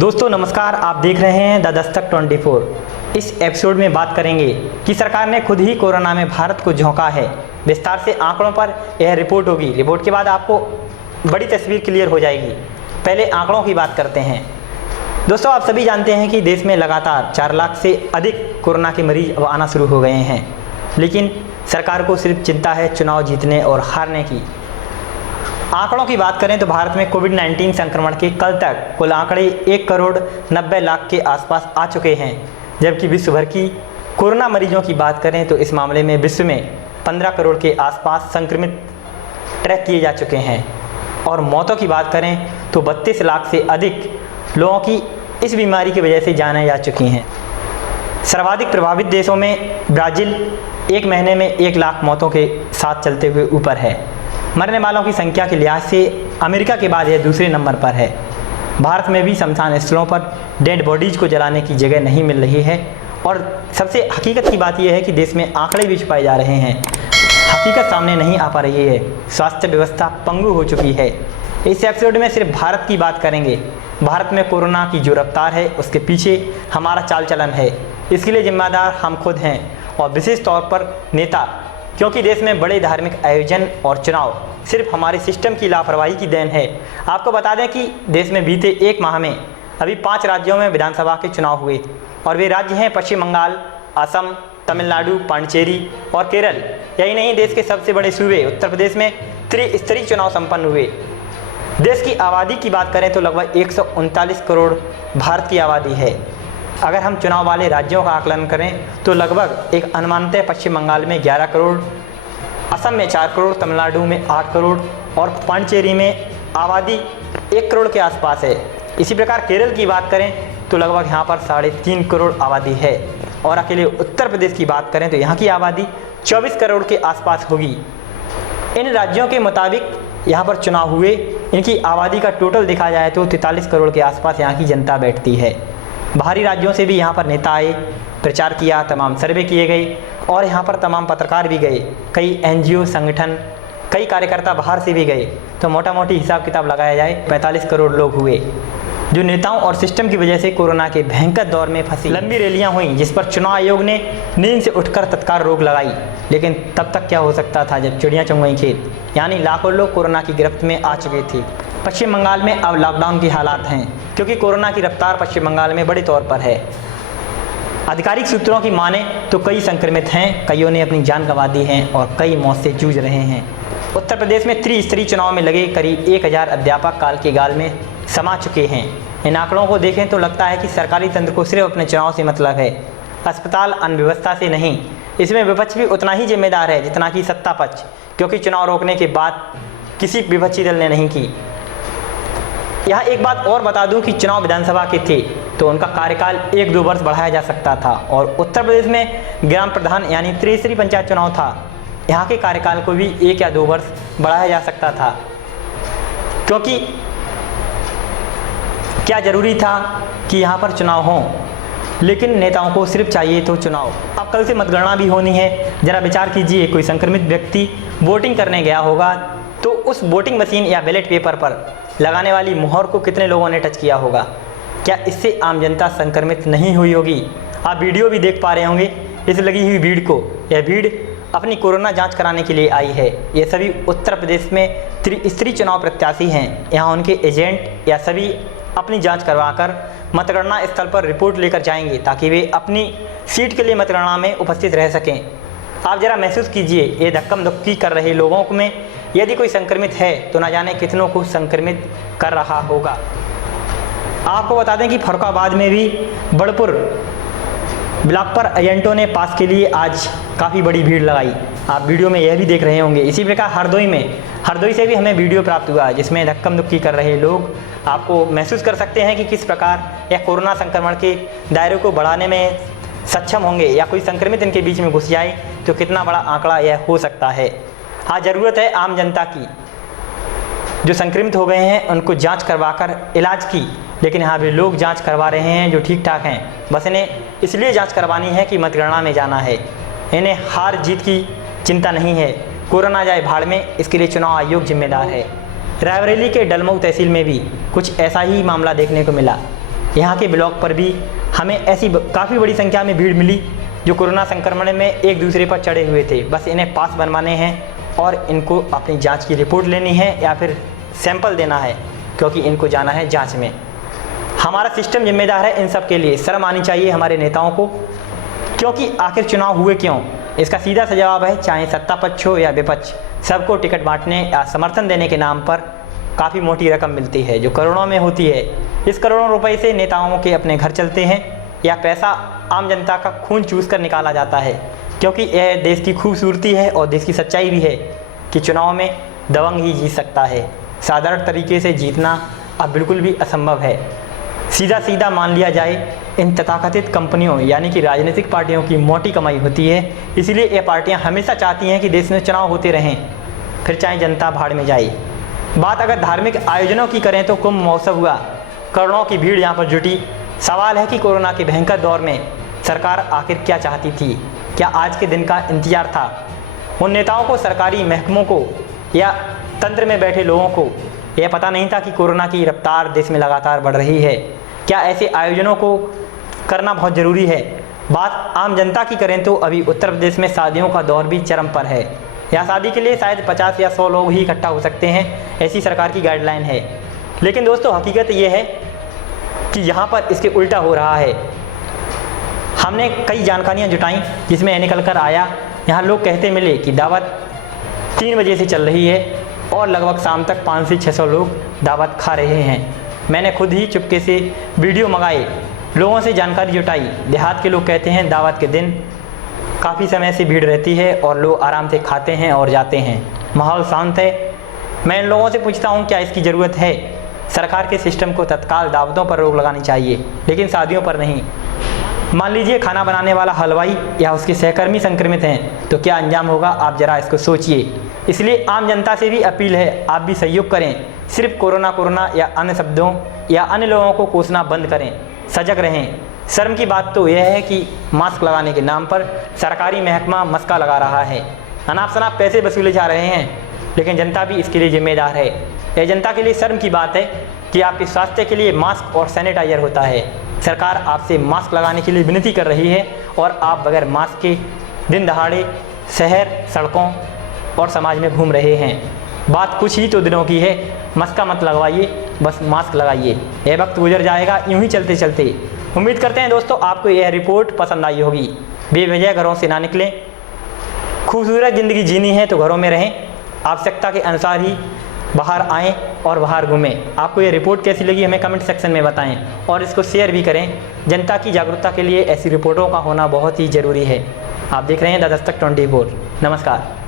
दोस्तों नमस्कार, आप देख रहे हैं द दस्तक 24। इस एपिसोड में बात करेंगे कि सरकार ने खुद ही कोरोना में भारत को झोंका है। विस्तार से आंकड़ों पर यह रिपोर्ट होगी। रिपोर्ट के बाद आपको बड़ी तस्वीर क्लियर हो जाएगी। पहले आंकड़ों की बात करते हैं। दोस्तों आप सभी जानते हैं कि देश में लगातार 4 लाख से अधिक कोरोना के मरीज अब आना शुरू हो गए हैं, लेकिन सरकार को सिर्फ चिंता है चुनाव जीतने और हारने की। आंकड़ों की बात करें तो भारत में कोविड-19 संक्रमण के कल तक कुल आंकड़े 1 करोड़ 90 लाख के आसपास आ चुके हैं, जबकि विश्व भर की कोरोना मरीजों की बात करें तो इस मामले में विश्व में 15 करोड़ के आसपास संक्रमित ट्रैक किए जा चुके हैं। और मौतों की बात करें तो 32 लाख से अधिक लोगों की इस बीमारी की वजह से जानें जा चुकी हैं। सर्वाधिक प्रभावित देशों में ब्राज़ील एक महीने में 1 लाख मौतों के साथ चलते हुए ऊपर है। मरने वालों की संख्या के लिहाज से अमेरिका के बाद यह दूसरे नंबर पर है। भारत में भी शमशान स्थलों पर डेड बॉडीज को जलाने की जगह नहीं मिल रही है। और सबसे हकीकत की बात यह है कि देश में आंकड़े भी छुपाए जा रहे हैं, हकीकत सामने नहीं आ पा रही है। स्वास्थ्य व्यवस्था पंगु हो चुकी है। इस एपिसोड में सिर्फ भारत की बात करेंगे। भारत में कोरोना की जो रफ्तार है उसके पीछे हमारा चाल चलन है, इसके लिए जिम्मेदार हम खुद हैं और विशेष तौर पर नेता, क्योंकि देश में बड़े धार्मिक आयोजन और चुनाव सिर्फ हमारे सिस्टम की लापरवाही की देन है। आपको बता दें कि देश में बीते 1 माह में अभी 5 राज्यों में विधानसभा के चुनाव हुए और वे राज्य हैं पश्चिम बंगाल, असम, तमिलनाडु, पांडिचेरी और केरल। यही नहीं, देश के सबसे बड़े सूबे उत्तर प्रदेश में त्रिस्तरीय चुनाव संपन्न हुए। देश की आबादी की बात करें तो लगभग 139 करोड़ भारत की आबादी है। अगर हम चुनाव वाले राज्यों का आकलन करें तो लगभग एक अनुमानतः पश्चिम बंगाल में 11 करोड़, असम में 4 करोड़, तमिलनाडु में 8 करोड़ और पांडिचेरी में आबादी 1 करोड़ के आसपास है। इसी प्रकार केरल की बात करें तो लगभग यहाँ पर 3.5 करोड़ आबादी है। और अकेले उत्तर प्रदेश की बात करें तो यहाँ की आबादी 24 करोड़ के आसपास होगी। इन राज्यों के मुताबिक यहाँ पर चुनाव हुए, इनकी आबादी का टोटल देखा जाए तो 43 करोड़ के आसपास यहाँ की जनता बैठती है। बाहरी राज्यों से भी यहाँ पर नेता आए, प्रचार किया, तमाम सर्वे किए गए और यहाँ पर तमाम पत्रकार भी गए, कई एनजीओ संगठन, कई कार्यकर्ता बाहर से भी गए। तो मोटा मोटी हिसाब किताब लगाया जाए 45 करोड़ लोग हुए, जो नेताओं और सिस्टम की वजह से कोरोना के भयंकर दौर में फंसी। लंबी रैलियाँ हुई जिस पर चुनाव आयोग ने नींद से उठकर तत्काल रोक लगाई, लेकिन तब तक क्या हो सकता था जब चिड़ियाँ चुग गई खेत, यानी लाखों लोग कोरोना की गिरफ्त में आ चुके थे। पश्चिम बंगाल में अब लॉकडाउन के हालात हैं, क्योंकि कोरोना की रफ्तार पश्चिम बंगाल में बड़े तौर पर है। आधिकारिक सूत्रों की माने तो कई संक्रमित हैं, कईयों ने अपनी जान गंवा दी है और कई मौत से जूझ रहे हैं। उत्तर प्रदेश में त्रिस्तरीय चुनाव में लगे करीब 1000 अध्यापक काल के गाल में समा चुके हैं। इन आंकड़ों को देखें तो लगता है कि सरकारी तंत्र को सिर्फ अपने चुनाव से मतलब है, अस्पताल अव्यवस्था से नहीं। इसमें विपक्ष भी उतना ही जिम्मेदार है जितना कि सत्ता पक्ष, क्योंकि चुनाव रोकने के बाद किसी विपक्षी दल ने नहीं की। यहाँ एक बात और बता दूं कि चुनाव विधानसभा के थे तो उनका कार्यकाल 1-2 वर्ष बढ़ाया जा सकता था, और उत्तर प्रदेश में ग्राम प्रधान यानी त्रिस्तरीय पंचायत चुनाव था, यहाँ के कार्यकाल को भी 1 या 2 वर्ष बढ़ाया जा सकता था। क्योंकि क्या ज़रूरी था कि यहाँ पर चुनाव हों, लेकिन नेताओं को सिर्फ चाहिए तो चुनाव। अब कल से मतगणना भी होनी है। ज़रा विचार कीजिए, कोई संक्रमित व्यक्ति वोटिंग करने गया होगा तो उस वोटिंग मशीन या बैलेट पेपर पर लगाने वाली मुहर को कितने लोगों ने टच किया होगा। क्या इससे आम जनता संक्रमित नहीं हुई होगी? आप वीडियो भी देख पा रहे होंगे इस लगी हुई भीड़ को। यह भीड़ अपनी कोरोना जांच कराने के लिए आई है। ये सभी उत्तर प्रदेश में त्रिस्तरीय चुनाव प्रत्याशी हैं। यहाँ उनके एजेंट या सभी अपनी जांच करवाकर मतगणना स्थल पर रिपोर्ट लेकर जाएंगे, ताकि वे अपनी सीट के लिए मतगणना में उपस्थित रह सकें। आप ज़रा महसूस कीजिए, ये धक्कम धुक्की कर रहे लोगों में यदि कोई संक्रमित है तो न जाने कितनों को संक्रमित कर रहा होगा। आपको बता दें कि फर्रुखाबाद में भी बड़पुर ब्लॉक पर एजेंटों ने पास के लिए आज काफ़ी बड़ी भीड़ लगाई। आप वीडियो में यह भी देख रहे होंगे। इसी प्रकार हरदोई से भी हमें वीडियो प्राप्त हुआ जिसमें धक्कम धुक्की कर रहे लोग। आपको महसूस कर सकते हैं कि किस प्रकार यह कोरोना संक्रमण के दायरे को बढ़ाने में सक्षम होंगे, या कोई संक्रमित इनके बीच में घुस जाए तो कितना बड़ा आंकड़ा यह हो सकता है। हाँ, ज़रूरत है आम जनता की, जो संक्रमित हो गए हैं उनको जांच करवाकर इलाज की, लेकिन यहाँ भी लोग जांच करवा रहे हैं जो ठीक ठाक हैं। बस इन्हें इसलिए जांच करवानी है कि मतगणना में जाना है, इन्हें हार जीत की चिंता नहीं है। कोरोना जाए भाड़ में, इसके लिए चुनाव आयोग जिम्मेदार है। रायबरेली के डलमऊ तहसील में भी कुछ ऐसा ही मामला देखने को मिला। यहाँ के ब्लॉक पर भी हमें ऐसी काफ़ी बड़ी संख्या में भीड़ मिली जो कोरोना संक्रमण में एक दूसरे पर चढ़े हुए थे। बस इन्हें पास बनवाने हैं और इनको अपनी जांच की रिपोर्ट लेनी है या फिर सैंपल देना है, क्योंकि इनको जाना है जांच में। हमारा सिस्टम जिम्मेदार है इन सब के लिए। शर्म आनी चाहिए हमारे नेताओं को, क्योंकि आखिर चुनाव हुए क्यों? इसका सीधा सा जवाब है, चाहे सत्ता पक्ष हो या विपक्ष, सबको टिकट बांटने या समर्थन देने के नाम पर काफ़ी मोटी रकम मिलती है जो करोड़ों में होती है। इस करोड़ों रुपए से नेताओं के अपने घर चलते हैं या पैसा आम जनता का खून चूस कर निकाला जाता है, क्योंकि यह देश की खूबसूरती है और देश की सच्चाई भी है कि चुनाव में दबंग ही जीत सकता है। साधारण तरीके से जीतना अब बिल्कुल भी असंभव है। सीधा मान लिया जाए, इन तथाकथित कंपनियों यानी कि राजनीतिक पार्टियों की मोटी कमाई होती है। इसीलिए ये पार्टियां हमेशा चाहती हैं कि देश में चुनाव होते रहें, फिर चाहे जनता भाड़ में जाए। बात अगर धार्मिक आयोजनों की करें तो कुंभ महोत्सव हुआ, करोड़ों की भीड़ यहाँ पर जुटी। सवाल है कि कोरोना के भयंकर दौर में सरकार आखिर क्या चाहती थी? क्या आज के दिन का इंतजार था? उन नेताओं को, सरकारी महकमों को या तंत्र में बैठे लोगों को यह पता नहीं था कि कोरोना की रफ्तार देश में लगातार बढ़ रही है? क्या ऐसे आयोजनों को करना बहुत ज़रूरी है? बात आम जनता की करें तो अभी उत्तर प्रदेश में शादियों का दौर भी चरम पर है। यहाँ शादी के लिए शायद 50 या 100 लोग ही इकट्ठा हो सकते हैं, ऐसी सरकार की गाइडलाइन है। लेकिन दोस्तों, हकीकत ये है कि यहाँ पर इसके उल्टा हो रहा है। हमने कई जानकारियाँ जुटाई जिसमें निकल कर आया, यहाँ लोग कहते मिले कि दावत 3 बजे से चल रही है और लगभग शाम तक 500 से 600 लोग दावत खा रहे हैं। मैंने खुद ही चुपके से वीडियो मंगाए, लोगों से जानकारी जुटाई। देहात के लोग कहते हैं दावत के दिन काफ़ी समय से भीड़ रहती है और लोग आराम से खाते हैं और जाते हैं, माहौल शांत है। मैं इन लोगों से पूछता हूँ, क्या इसकी ज़रूरत है? सरकार के सिस्टम को तत्काल दावतों पर रोक लगानी चाहिए, लेकिन शादियों पर नहीं। मान लीजिए खाना बनाने वाला हलवाई या उसके सहकर्मी संक्रमित हैं, तो क्या अंजाम होगा? आप ज़रा इसको सोचिए। इसलिए आम जनता से भी अपील है, आप भी सहयोग करें। सिर्फ कोरोना या अन्य शब्दों या अन्य लोगों को कोसना बंद करें, सजग रहें। शर्म की बात तो यह है कि मास्क लगाने के नाम पर सरकारी महकमा मस्का लगा रहा है, अनाप शनाप पैसे वसूले जा रहे हैं, लेकिन जनता भी इसके लिए जिम्मेदार है। यह जनता के लिए शर्म की बात है कि आपके स्वास्थ्य के लिए मास्क और सैनिटाइजर होता है। सरकार आपसे मास्क लगाने के लिए विनती कर रही है और आप बगैर मास्क के दिन दहाड़े शहर, सड़कों और समाज में घूम रहे हैं। बात कुछ ही तो दिनों की है, मस्का मत लगवाइए, बस मास्क लगाइए। यह वक्त गुजर जाएगा यूं ही चलते चलते। उम्मीद करते हैं दोस्तों आपको यह रिपोर्ट पसंद आई होगी। बेवजह घरों से ना निकलें, खूबसूरत ज़िंदगी जीनी है तो घरों में रहें, आवश्यकता के अनुसार ही बाहर आएँ और बाहर घूमें। आपको ये रिपोर्ट कैसी लगी हमें कमेंट सेक्शन में बताएं और इसको शेयर भी करें। जनता की जागरूकता के लिए ऐसी रिपोर्टों का होना बहुत ही ज़रूरी है। आप देख रहे हैं द दस्तक 24। नमस्कार।